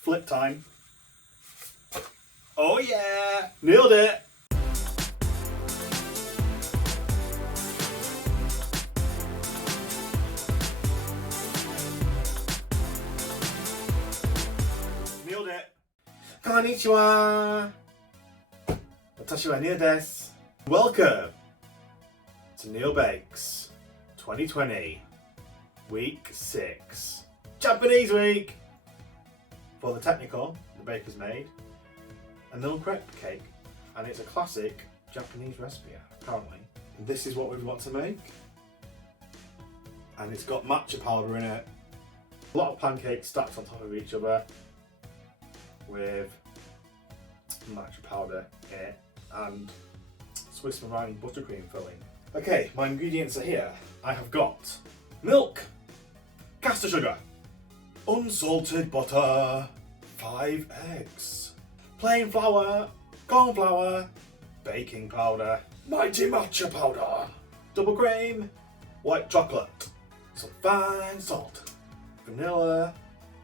Flip time. Oh yeah! Nailed it! Nailed it! Konnichiwa! Watashi wa Mille desu. Welcome to Mille Bakes 2020, week 6. Japanese week! For the technical, the baker's made a Mille crepe cake, and it's a classic Japanese recipe apparently. And this is what we want to make, and it's got matcha powder in it. A lot of pancakes stacked on top of each other with matcha powder in it and Swiss meringue buttercream filling. Okay, my ingredients are here. I have got milk, caster sugar, unsalted butter, 5 eggs, plain flour, corn flour, baking powder, mighty matcha powder, double cream, white chocolate, some fine salt, vanilla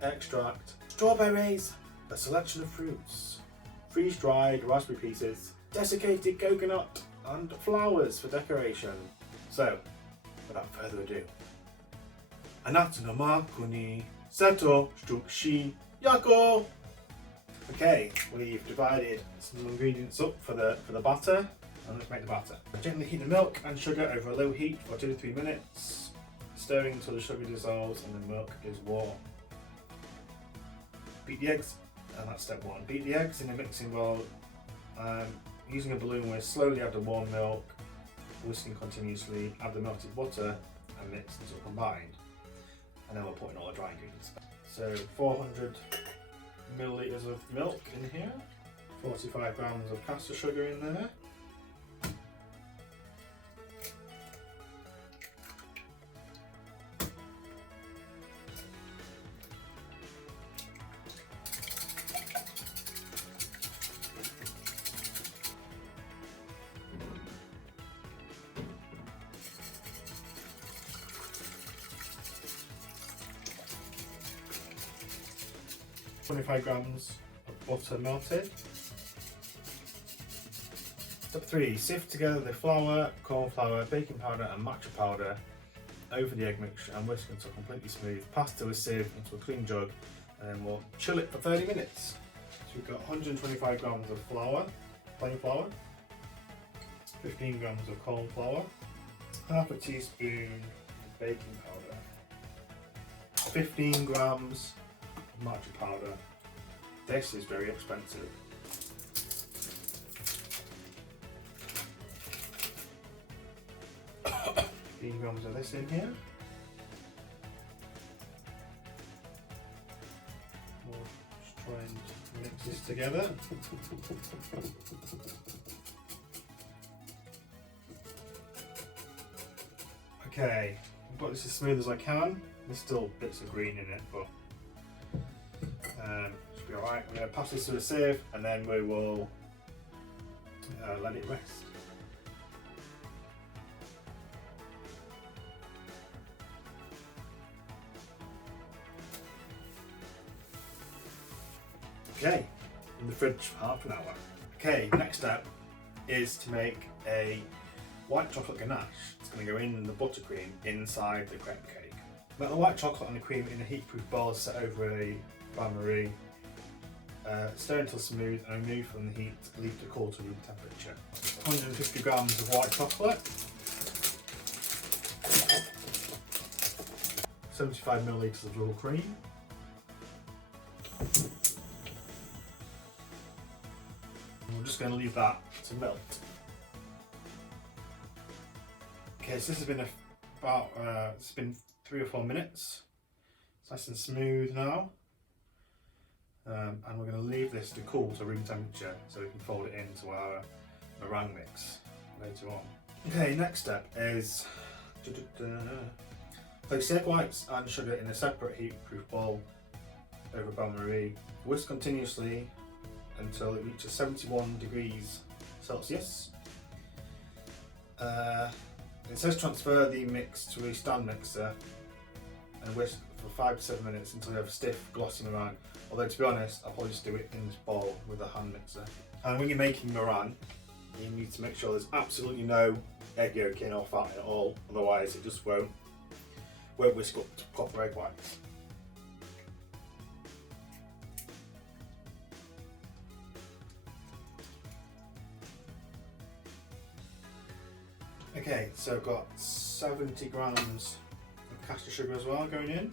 extract, strawberries, a selection of fruits, freeze-dried raspberry pieces, desiccated coconut, and flowers for decoration. So, without further ado, anata no maku ni seto shi yako. Okay, we've divided some ingredients up for the batter, and let's make the batter. Gently heat the milk and sugar over a low heat for 2 to 3 minutes, stirring until the sugar dissolves and the milk is warm. Beat the eggs, and that's step 1. Beat the eggs in a mixing bowl. Using a balloon whisk, slowly add the warm milk, whisking continuously, add the melted butter and mix until combined. And then we'll put in all the dry ingredients. So 400 millilitres of milk in here, 45 grams of caster sugar in there, .25 grams of butter melted. Step 3. Sift together the flour, corn flour, baking powder and matcha powder over the egg mixture and whisk until completely smooth. Pass to a sieve into a clean jug and then we'll chill it for 30 minutes. So we've got 125 grams of flour, plain flour, 15 grams of corn flour, half a teaspoon of baking powder, 15 grams matcha powder. This is very expensive. grams of this in here. We'll just try and mix this together. Okay, I've got this as smooth as I can. There's still bits of green in it, but should be alright. We're going to pass this through a sieve and then we will let it rest. Okay, in the fridge for half an hour. Okay, next step is to make a white chocolate ganache. It's going to go in the buttercream inside the crepe cake. Melt the white chocolate and the cream in a heat-proof bowl set over a bain-marie. Stir until smooth and remove from the heat. Leave to cool to room temperature. 150 grams of white chocolate. 75 millilitres of double cream. We're just going to leave that to melt. Okay, so this has been it's been 3 or 4 minutes. It's nice and smooth now. And we're going to leave this to cool to room temperature so we can fold it into our meringue mix later on. Okay, next step is place egg whites and sugar in a separate heat-proof bowl over bain-marie. Whisk continuously until it reaches 71 degrees Celsius. It says transfer the mix to a stand mixer and whisk for 5 to 7 minutes until you have a stiff, glossy meringue. Although to be honest, I'll probably just do it in this bowl with a hand mixer. And when you're making meringue, you need to make sure there's absolutely no egg yolk in or fat in at all, otherwise it just won't whisk up to proper egg whites. Okay, so I've got 70 grams of caster sugar as well going in.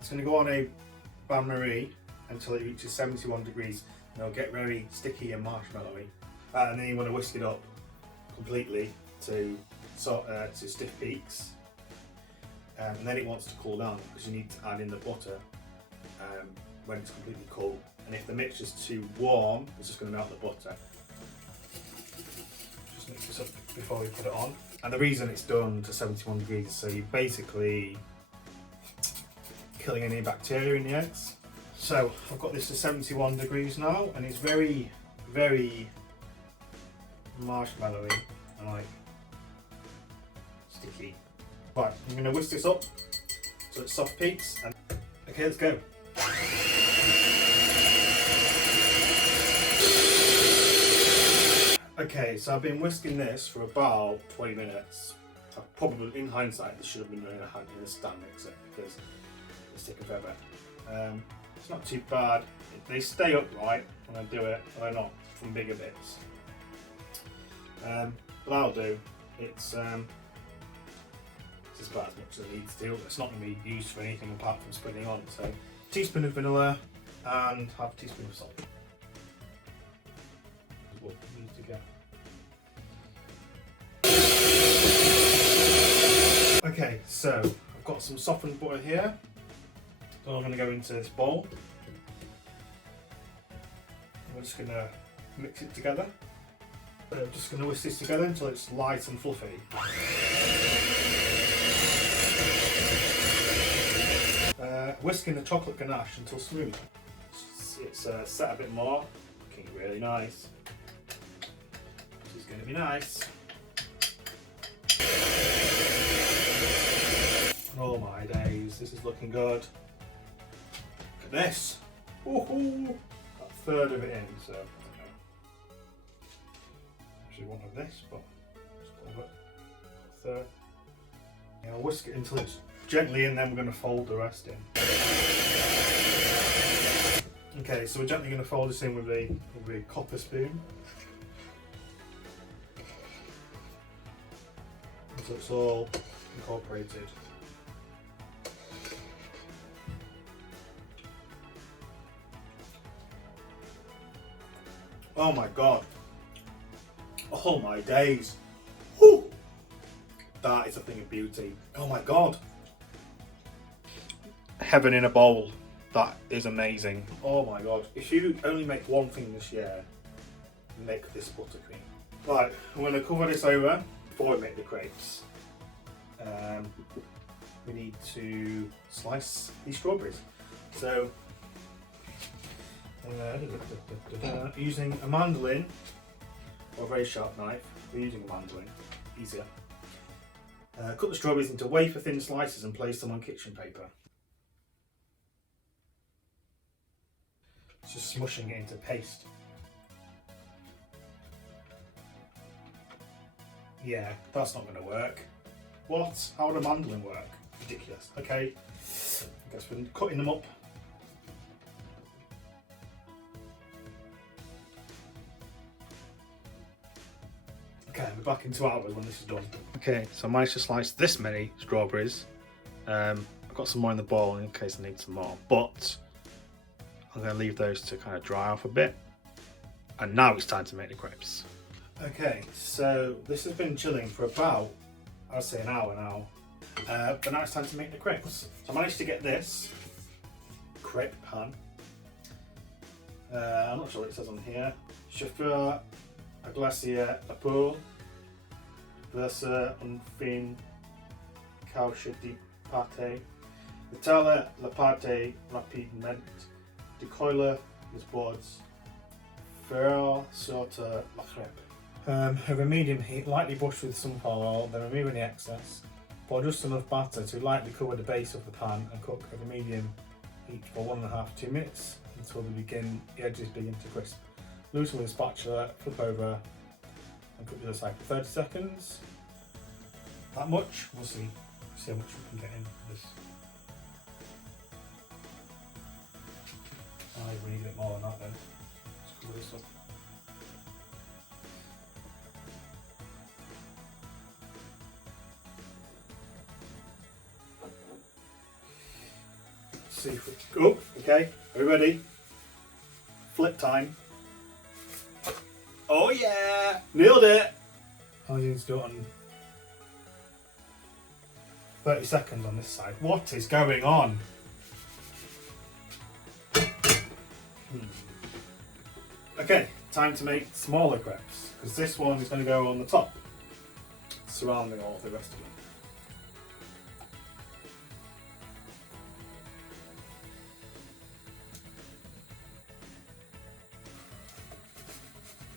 It's going to go on a bain-marie until it reaches 71 degrees and it'll get very sticky and marshmallowy. And then you want to whisk it up completely to stiff peaks. And then it wants to cool down because you need to add in the butter when it's completely cool. And if the mixture's too warm, it's just going to melt the butter. Just mix this up before we put it on. And the reason it's done to 71 degrees is so you're basically killing any bacteria in the eggs. So I've got this to 71 degrees now, and it's very, very marshmallowy and like sticky. Right, I'm going to whisk this up so it's soft peaks. And okay, let's go. Okay, so I've been whisking this for about 20 minutes. Probably, in hindsight, this should have been done in a stand mixer because it's taken forever. It's not too bad. They stay upright when I do it, but they're not from bigger bits. But that'll do. It's about as much as I need to do. It's not going to be used for anything apart from spreading on. So, a teaspoon of vanilla and half a teaspoon of salt. What we need to get. Okay, so I've got some softened butter here. So I'm going to go into this bowl. We're just going to mix it together. I'm just going to whisk this together until it's light and fluffy. Whisking the chocolate ganache until smooth. It's set a bit more, looking really nice. This is going to be nice. Oh my days, this is looking good. Look at this. Woohoo! A third of it in, so I don't know. Actually one of this, but just a third. Yeah, I'll whisk it until it's gently in, then we're going to fold the rest in. Okay, so we're gently going to fold this in with a copper spoon. So it's all incorporated. Oh my god. Oh my days. Whew. That is a thing of beauty. Oh my god. Heaven in a bowl. That is amazing. Oh my god. If you only make one thing this year, make this buttercream. Right, I'm going to cover this over before we make the crepes. We need to slice these strawberries. So, using a mandolin or a very sharp knife, we're using a mandolin, easier. Cut the strawberries into wafer thin slices and place them on kitchen paper. It's just smushing it into paste. Yeah, that's not going to work. What? How would a mandolin work? Ridiculous. Okay, I guess we're cutting them up. Okay, we're back in 2 hours when this is done. Okay, so I managed to slice this many strawberries. I've got some more in the bowl in case I need some more, but I'm going to leave those to kind of dry off a bit. And now it's time to make the crepes. Okay, so this has been chilling for about, I'd say an hour now. But now it's time to make the crepes. So I managed to get this crepe pan. I'm not sure what it says on here. Chauffeur a glacier à peau, verse un fin couche de pâte, étale la pâte rapidement, décolle les bords, faire sortir la crêpe. Over medium heat, lightly brush with sunflower oil, then remove any excess. Pour just enough batter to lightly cover the base of the pan and cook over medium heat for 1.5 to 2 minutes until the edges begin to crisp. Loosen with a spatula, flip over and cook the other side for 30 seconds. That much, we'll see how much we can get in this. We need a bit more than that then. Let's cover this up. See if we go. Okay, are we ready? Flip time. Oh yeah! Nailed it! I need to do it on 30 seconds on this side. What is going on? Okay, time to make smaller crepes, because this one is going to go on the top, surrounding all the rest of them.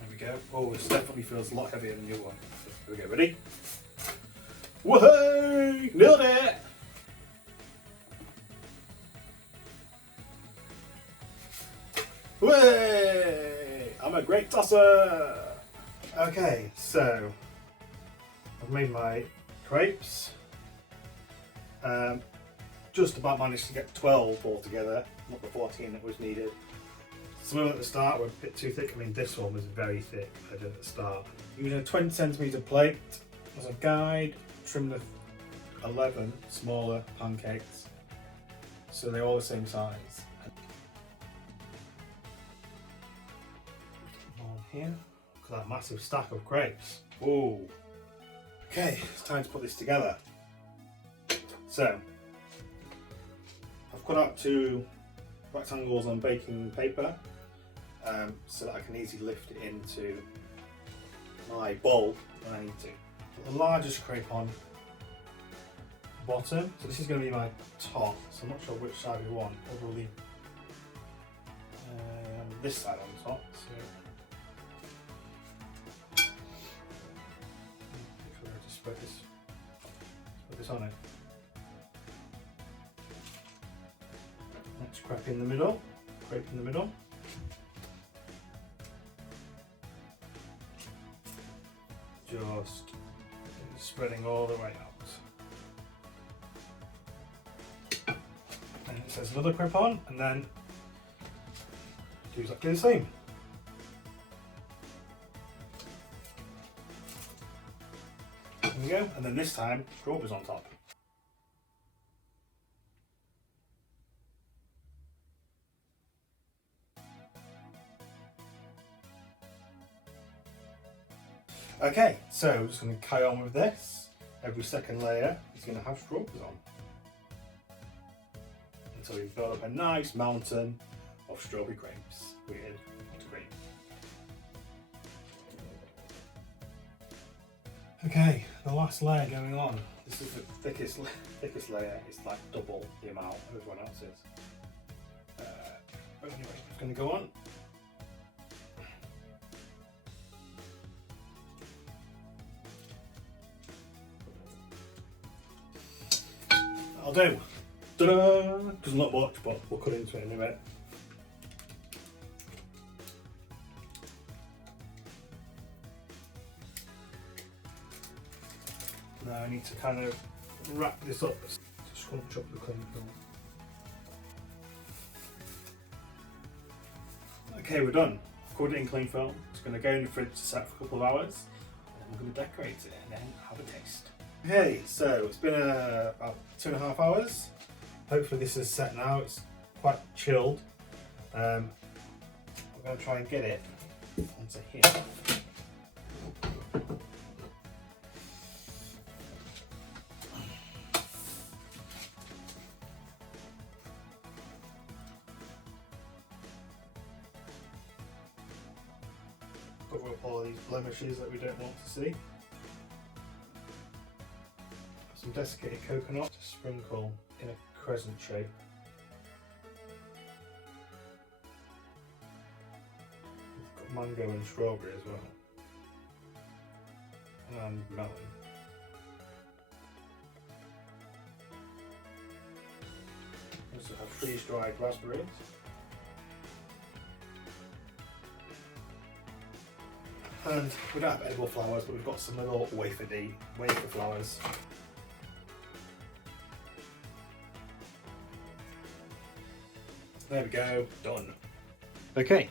There we go. Oh, this definitely feels a lot heavier than the other one. Here we go, ready? Woohoo! Nailed it! Way! I'm a great tosser! Okay, so I've made my crepes. Just about managed to get 12 altogether, not the 14 that was needed. Some of them at the start were a bit too thick. I mean, this one was very thick I did at the start. Using a 20cm plate as a guide, trimmed the 11 smaller pancakes so they're all the same size. Here, look at that massive stack of crepes. Whoa. Okay, it's time to put this together. So, I've cut out 2 rectangles on baking paper so that I can easily lift it into my bowl when I need to. Put the largest crepe on the bottom. So this is going to be my top, so I'm not sure which side we want. Probably this side on top. So put this on it. Next crepe in the middle. Crepe in the middle. Just spreading all the way out. And it says another crepe on, and then do exactly the same. There we go, and then this time, strawberries on top. Okay, so we're just going to carry on with this. Every second layer is going to have strawberries on. Until we've built up a nice mountain of strawberry crepes with buttercream. Okay, the last layer going on. This is the thickest layer. It's like double the amount of everyone else's. But anyway, it's going to go on. I'll do. Ta-da! Doesn't look much, but we'll cut into it in a minute. Now I need to kind of wrap this up to scrunch up the cling film. Okay, we're done. I've covered it in cling film. It's going to go in the fridge to set for a couple of hours, and then we're going to decorate it and then have a taste. Okay, so it's been about 2.5 hours. Hopefully this is set now. It's quite chilled. We're going to try and get it onto here. Cover up all these blemishes that we don't want to see. Some desiccated coconut to sprinkle in a crescent shape. We've got mango and strawberry as well. And melon. freeze-dried raspberries. And we don't have edible flowers, but we've got some little wafer flowers. There we go, done. Okay,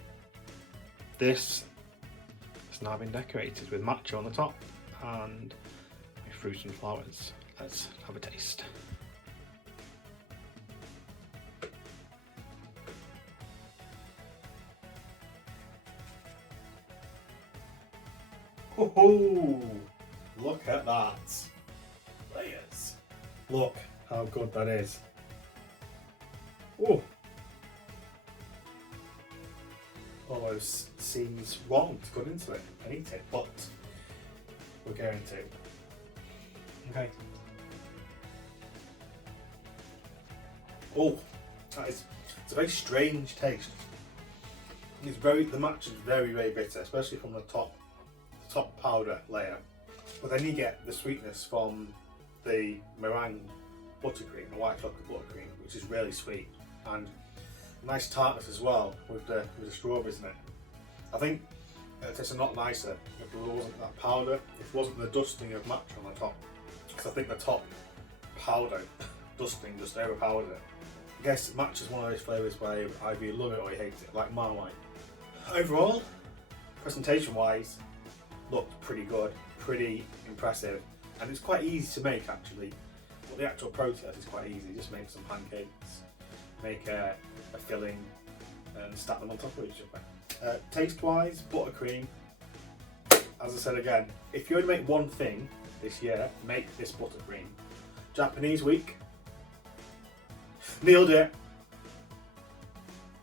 this has now been decorated with matcha on the top and with fruit and flowers. Let's have a taste. Oh, look at that. Layers. Look how good that is. Oh. Almost seems wrong to cut into it and eat it, but we're going to. Okay. Oh, it's a very strange taste. The matcha is very, very bitter, especially from the top powder layer. But then you get the sweetness from the meringue buttercream, the white chocolate buttercream, which is really sweet, and nice tartness as well with the strawberries in it. I think it tastes a lot nicer if there wasn't that powder, if it wasn't the dusting of matcha on the top. Because I think the top powder dusting just overpowered it. I guess matcha is one of those flavours where either you love it or you hate it, like Marmite. Overall, presentation wise, looked pretty good, pretty impressive, and it's quite easy to make actually. But the actual process is quite easy. Just make some pancakes, make a filling, and stack them on top of each other. Taste wise, buttercream. As I said again, if you only make one thing this year, make this buttercream. Japanese week. Nailed it.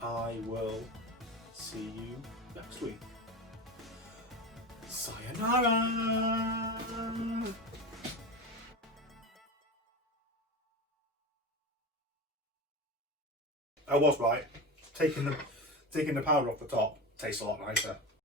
I will see you next week. Sayonara! I was right. Taking the powder off the top tastes a lot nicer.